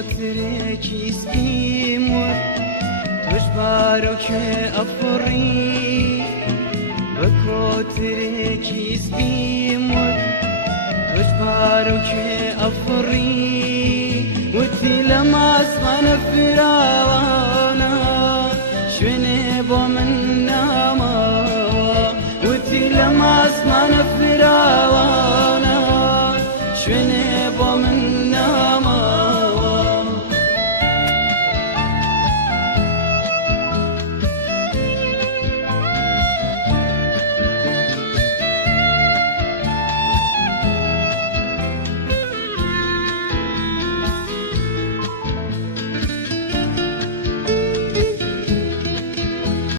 تركي سبيمور تجبارك أفري بكرو تركي سبيمور تجبارك أفري وتي لما أسمع فراوانا شوني بومن ناما وتي لما أسمع فراوانا شوني بومن ناما